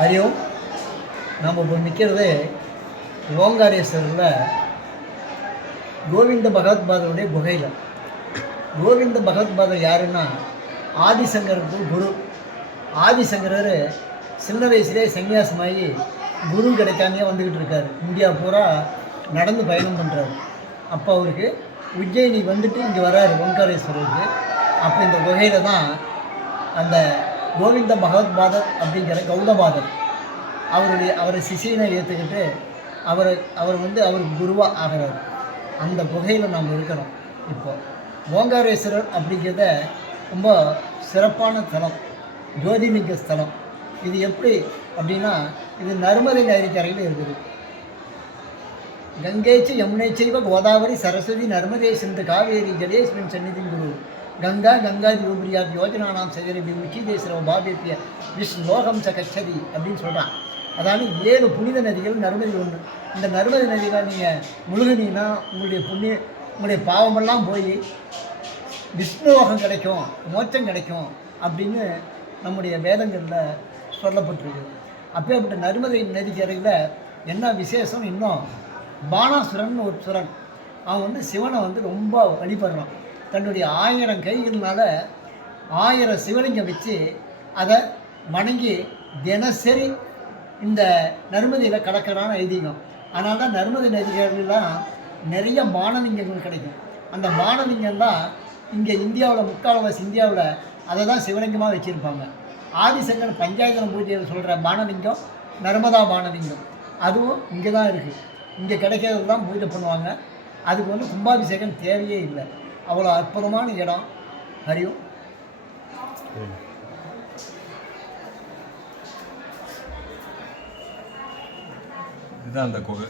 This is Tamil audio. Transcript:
ஹரியும் நம்ம இப்போ நிற்கிறது ஓங்காரேஸ்வரில் கோவிந்த பகவத்பாதருடைய குகையில். கோவிந்த பகவத்பாதர் யாருன்னா ஆதிசங்கருக்கு குரு. ஆதிசங்கரர் சின்ன வயசுலேயே சன்னியாசமாகி குரு கிடைக்காமையே வந்துக்கிட்டு இருக்கார். இந்தியா பூரா நடந்து பயணம் பண்ணுறாரு. அப்போ அவருக்கு உஜ்ஜயினி வந்துட்டு இங்கே வராரு ஓங்காரேஸ்வரருக்கு. அப்போ இந்த குகையில் தான் அந்த கோவிந்த பகவத்பாதர் அப்படிங்கிற கௌடபாதர் அவரை சிஷியனை ஏற்றுக்கிட்டு அவர் அவருக்கு குருவாக ஆகிறார். அந்த குகையில் நாம் இருக்கிறோம். இப்போ ஓங்காரேஸ்வரர் அப்படிங்கிறத ரொம்ப சிறப்பான தலம், ஜோதிலிங்க ஸ்தலம். இது எப்படி அப்படின்னா, இது நர்மதை நதிக்கரையில் இருக்குது. கங்கைச்சு யமுனைச்சைவ கோதாவரி சரஸ்வதி நர்மதே சிந்து காவேரி ஜலேஸ்மின் சந்நிதி குரு கங்கா கங்காதி ரூபிரியாத் யோஜனானாம் சகரபி உச்சிதேஸ்வர பாபித்ய விஷ்ணோகம் ச கச்சதி அப்படின்னு சொல்கிறான். அதாவது 7 புனித நதிகள் நர்மதி ஒன்று. இந்த நர்மதி நதிகள் நீங்கள் முழுகினீங்கன்னா உங்களுடைய பாவமெல்லாம் போய் விஷ்ணுலோகம் கிடைக்கும், மோட்சம் கிடைக்கும் அப்படின்னு நம்முடைய வேதங்களில் சொல்லப்பட்டிருக்கு. அப்பேற்பட்ட நர்மதை நதிக்கரையில் என்ன விசேஷம், இன்னும் பானாசுரன் ஒரு சுரன், அவன் சிவனை ரொம்ப வழிபடுறான். தன்னுடைய 1000 கைகள்னால 1000 சிவலிங்கம் வச்சு அதை வணங்கி தினசரி இந்த நர்மதியில் கலக்கிறான்னு ஐதீகம். அதனால தான் நர்மதை நதிகள்லாம் நிறைய பானலிங்கங்கள் கிடைக்கும். அந்த பானலிங்கம் தான் இங்கே இந்தியாவில், முக்கால்வாசி இந்தியாவில் அதை தான் சிவலிங்கமாக வச்சுருப்பாங்க. ஆதிசங்கர் பஞ்சாயத்தனம் பூஜையில் சொல்கிற பானலிங்கம் நர்மதா பானலிங்கம், அதுவும் இங்கே தான் இருக்குது. இங்கே கிடைக்கிறது தான் பூஜை பண்ணுவாங்க. அதுக்கு கும்பாபிஷேகம் தேவையே இல்லை. அவ்வளோ அற்புதமான இடம். ஹரியும் இதுதான் அந்த குகை.